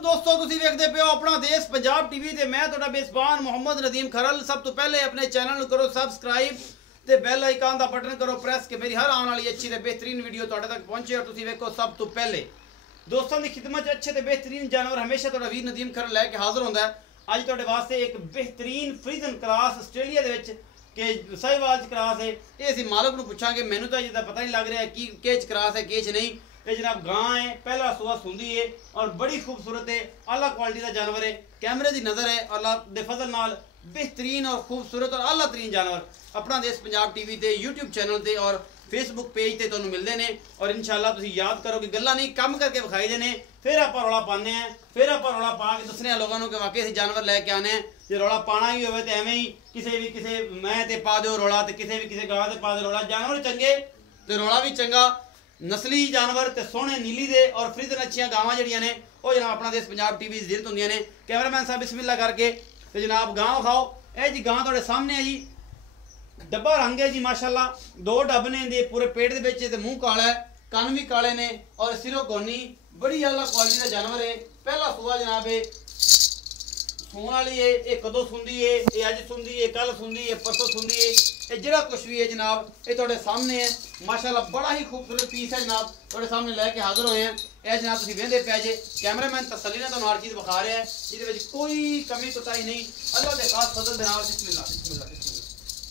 दोस्तों तुसी वेखदे पे हो अपना देश पंजाब टीवी ते मैं तुहाडा मेज़बान मोहम्मद नदीम खरल। सब तो पहले अपने चैनल नूं करो सब्सक्राइब ते बेल आइकन दा बटन करो प्रेस कि मेरी हर आने वाली अच्छी ते बेहतरीन वीडियो तुहाडे तक पहुंचे और तुसी वेखो सब तो पहले। दोस्तों की खिदमत अच्छे ते बेहतरीन जानवर हमेशा तुहाडा वीर नदीम खरल लैके हाजिर होंदा है। अज तुहाडे वास्ते एक बेहतरीन फ्रीजन क्रॉस आस्ट्रेलिया दे विच कि साहिवाल क्रॉस है। ये असीं मालक नूं पुछांगे, मैनूं तां अजे पता नहीं लग रहा कि केच क्रॉस है केच नहीं। ये जनाब गां है, पहला सुआ सुंदी है और बड़ी खूबसूरत है, आला क्वालिटी का जानवर है। कैमरे की नज़र है, अल्लाह दे फजल नाल बेहतरीन और खूबसूरत और आला तरीन जानवर अपना देश पंजाब टीवी ते यूट्यूब चैनल ते और फेसबुक पेज ते तुहानूं मिलदे ने। और इंशाअल्लाह तुसीं याद करो कि गल्लां नहीं काम करके विखाई दे ने, फिर आपां रौला पाने हैं, फिर आपां रौला पा के दसने लोगों को वाकई असीं जानवर लैके आने हैं। जे रौला पाना ही होवे तो एवें ही किसी मैं ते पा दो रौला ते किसी गां ते पा दो रौला। जानवर चंगे ते रौला भी चंगा, नस्ली जानवर ते सोहने नीली दे और फ्रीजन अच्छियां गावां जड़ियां ने वो जनाब अपना देश पंजाब टीवी दी जिरत होंदियां ने। कैमरामैन साहब बिस्मिल्लाह करके ते जनाब गां खाओ। ए जी गां तुहाडे सामने है जी, डब्बा रंग है जी माशाल्लाह, दो डब ने दे पूरे पेट दे विच ते मुंह काला है, कन भी काले ने और सिरों कोनी, बड़ी आला क्वालिटी का जानवर है। पहला सुआ जनाब है सूण वाली है, ये कदों सुंदी है, ये अज सुंदी है, कल सुंदी है, परसों सुंदी है, ये जरा कुछ भी है जनाब ये तुहाडे सामने है। माशाल्लाह बड़ा ही खूबसूरत पीस है जनाब, तुहाडे सामने लैके हाजिर होए हैं। यह जनाब तुसीं वेंदे पै जे, कैमरामैन तसल्ली नाल तुहानूं हर चीज़ विखा रहा है, जिहदे विच कोई कमी कोताही नहीं। अल्लाह दे खास फजल दे नाल बिस्मिल्लाह बिस्मिल्लाह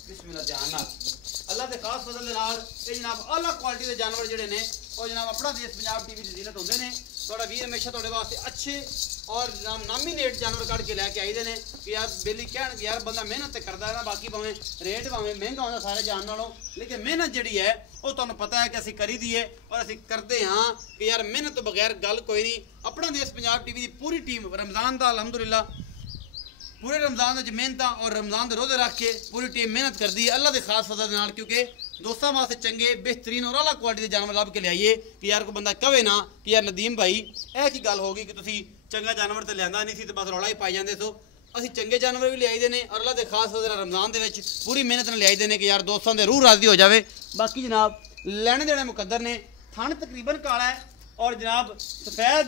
बिस्मिल्लाह ध्यान नाल अल्लाह दे खास फजल दे नाल ये जनाब आला क्वालिटी के जानवर जिहड़े ने वो जनाब अपना देश पंजाब टीवी दी जिलत होंदे ने। तुहाडा वीर हमेशा तुहाडे वास्ते अच्छे और जनाब नामीनेट जानवर कढ़ के लैके आई दे ने कि यार बेली कहण कि यार बंदा मेहनत ते करदा है ना, बाकी भावें रेट भावें महंगा होंदा सारे जान नालों, लेकिन मेहनत जिहड़ी है वो तुहानूं पता है कि असीं करी दी है और असीं करदे हाँ कि यार मेहनत तो बगैर गल कोई नहीं। अपना देश पंजाब टीवी की पूरी टीम रमज़ान का अलहमदुलिल्लाह पूरे रमज़ान के मेहनत और रमज़ान के रोज़े रख के पूरी टीम मेहनत करती है अल्लाह के खास फजल नाल, क्योंकि दोस्तों वास्ते चंगे बेहतरीन और आला क्वालिटी के जानवर लभ के लियाइए कि यार कोई बंदा कहे ना कि यार नदीम भाई ऐ की गल होगी कि तुसी चंगा जानवर तो लियांदा नहीं सी ते बस रौला ही पाई जांदे सो। असीं चंगे जानवर भी लियाई दे ने और अल्लाह के खास फजल रमज़ान दे विच पूरी मेहनत नाल लियाई दे ने कि यार दोस्तों दे रूह राज़ी हो जावे। बाकी जनाब लैने देने मुकद्दर ने, थन तकरीबन काला है और जनाब सफेद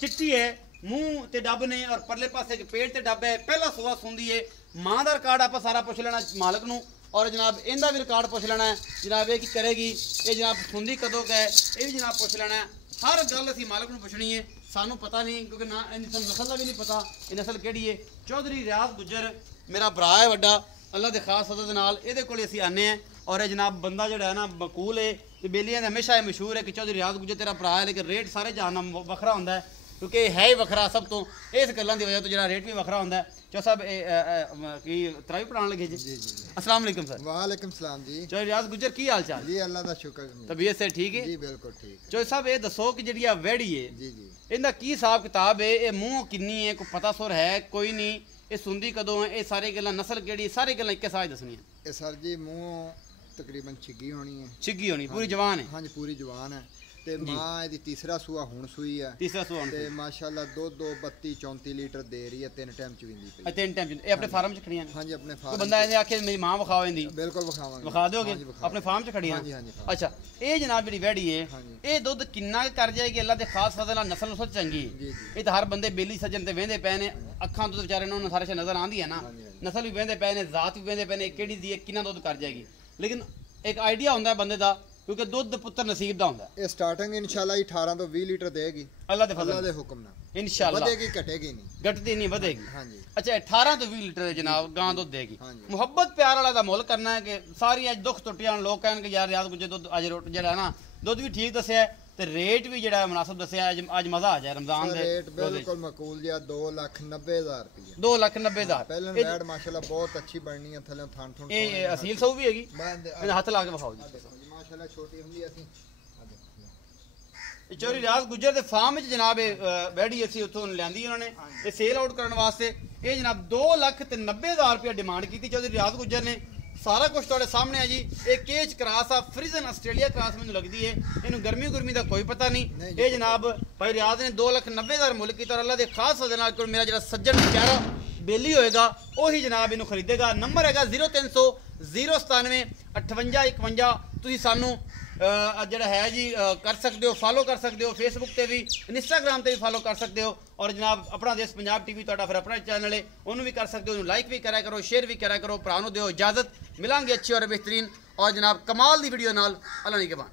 चिट्टी है, मुंह ते डब ने और परले पासे पेट ते डब है। पहला सुआ सुंदी है, माँ का रिकॉर्ड आप सारा पुछ लेना मालक नूं और जनाब इनका भी रिकॉर्ड पुछ लेना है जनाब ये की करेगी, ये जनाब सुंदी कदों का है ये भी जनाब पुछ लेना है। हर गल असीं मालक नूं पुछनी है, सानू पता नहीं क्योंकि ना इन्हें नस्ल का भी नहीं पता ये नस्ल केड़ी है। चौधरी रियाज गुज्जर मेरा भरा है वड्डा, अल्लाह के खास फजल नाल इहदे कोल असीं आने हैं और ये जनाब बंदा जिहड़ा है ना मकूल है ते बेलियां दे हमेशा मशहूर है कि चौधरी रियाज गुज्जर तेरा भरा है, लेकिन रेट सारे जहां वखरा होंदा है क्योंकि है ही वखरा सब तो इस गल्लां दी वजह तो जरा रेट भी वखरा होंदा है। चौ साहब की तरावी पढ़ाने लगे जी? अस्सलाम वालेकुम सर। वालेकुम सलाम जी। चौधरी रियाज गुज्जर की हाल चाल जी? अल्लाह दा शुक्र, तबीयत से ठीक है जी? बिल्कुल ठीक। चौधरी साहब ये दसो कि जिहड़ी वेड़ी है जी जी इनका की हिसाब किताब है, ये मुंह किन्नी है, कोई पता सुर है कोई नहीं, ये सुंदी कदों है, ये सारी गल्लां नस्ल केड़ी सारी गल्लां इक्के साथ दसनियां। ये सर जी मुंह तकरीबन छिग्गी होनी है। छिग्गी होनी पूरी जवान है? हाँ जी पूरी जवान है ते माँ इहदी तीसरा सूआ हुण सूई है। तीसरा सूआ ते माशाल्लाह दुध 32-34 लीटर दे रही है, 3 टाइम चवींदी पई। तीन टाइम ये अपने फार्म च खड़ियां? हाँ जी अपने कोई फार्म। बंदा इहदे आखे मेरी मां विखाओ इंदी? बिल्कुल विखावांगे। विखा दोगे? अपने फार्म च खड़ियां? हाँ जी हाँ जी। अच्छा ये जनाब जिहड़ी वेड़ी है ये दुध किन्ना कर जाएगी? अल्लाह दे खास फजल नाल नस्ल नुस्ल चंगी है। जी ये तो हर बंदे बेली सज्जन ते वेंदे पए ने, अखां तो बेचारे उन्होंने सारे नजर आंदी है ना, नस्ल भी वेंदे पए ने, जात भी वेंदे पए ने, केड़ी दी है किन्ना दुध कर जाएगी। लेकिन एक आइडिया होंदा है बंदे दा क्योंकि दुध पुत्र नसीब दा होंदा है। ये स्टार्टिंग इंशाल्लाह 18 तो 20 लीटर देगी अल्लाह दे फजल अल्लाह दे हुक्म नाल। इंशाल्लाह बढ़ेगी घटेगी नहीं, घटदी नहीं बढ़ेगी। हाँ जी। अच्छा 18 तो 20 लीटर जनाब गां दुध देगी। हाँ जी। मुहब्बत प्यार वाला दा मुल करना है कि सारी अज दुख टुटियां लोग कहन कि यार रियाज गुज्जर दुध अज रोट जेड़ा ना दुध भी ठीक दस्या है ते रेट भी जेड़ा मुनासिब दस्या अज मजा आ जाए रमजान दे रेट बिल्कुल मकूल जिहा 2,90,000 रुपये। 2,90,000 पहले बैड माशाल्लाह बहुत अच्छी बननी है, थल्ले थान थुन ये असील सऊ भी हैगी? मैं हाथ ला के विखाओ जी। माशाल्लाह छोटी हुंदी असी चौधरी रियाज गुज्जर दे फार्म च जनाब बैठी असी उत्थों लियांदी उन्होंने ये सेल आउट करने वास्ते। ये जनाब 2,90,000 रुपया डिमांड की चौधरी रियाज गुज्जर ने। सारा कुछ तुहाडे सामने है जी। एक केज क्रॉस आ फ्रीजन आस्ट्रेलिया क्रॉस मैनूं लगदी है, इन्हूं गर्मी गुरमी का कोई पता नहीं। ये जनाब भाई रियाज ने 2,90,000 मुल कीता और अल्लाह दे खास फजल नाल कोई मेरा जिहड़ा सज्जन प्यारा बेली होएगा वही जनाब इन्हूं खरीदेगा। नंबर हैगा 0300 097 58 51। तुसीं सानूं ਜਿਹੜਾ ਹੈ ਜੀ ਕਰ ਸਕਦੇ ਹੋ, ਫਾਲੋ ਕਰ ਸਕਦੇ ਹੋ ਫੇਸਬੁੱਕ ਤੇ ਵੀ, ਇੰਸਟਾਗ੍ਰਾਮ ਤੇ ਵੀ ਫਾਲੋ ਕਰ ਸਕਦੇ ਹੋ। ਔਰ ਜਨਾਬ ਆਪਣਾ ਦੇਸ਼ ਪੰਜਾਬ ਟੀਵੀ ਤੁਹਾਡਾ ਫਿਰ ਆਪਣਾ ਚੈਨਲ ਹੈ, ਉਹਨੂੰ ਵੀ ਕਰ ਸਕਦੇ ਹੋ, ਉਹਨੂੰ ਲਾਈਕ ਵੀ ਕਰਿਆ ਕਰੋ, ਸ਼ੇਅਰ ਵੀ ਕਰਿਆ ਕਰੋ। ਭਰਾ ਨੂੰ ਦਿਓ ਇਜਾਜ਼ਤ, ਮਿਲਾਂਗੇ ਅੱਛੀ ਔਰ ਬਿਹਤਰੀਨ ਔਰ ਜਨਾਬ ਕਮਾਲ ਦੀ ਵੀਡੀਓ ਨਾਲ। ਅੱਲਾ ਨਿਗਹਿਬਾਨ।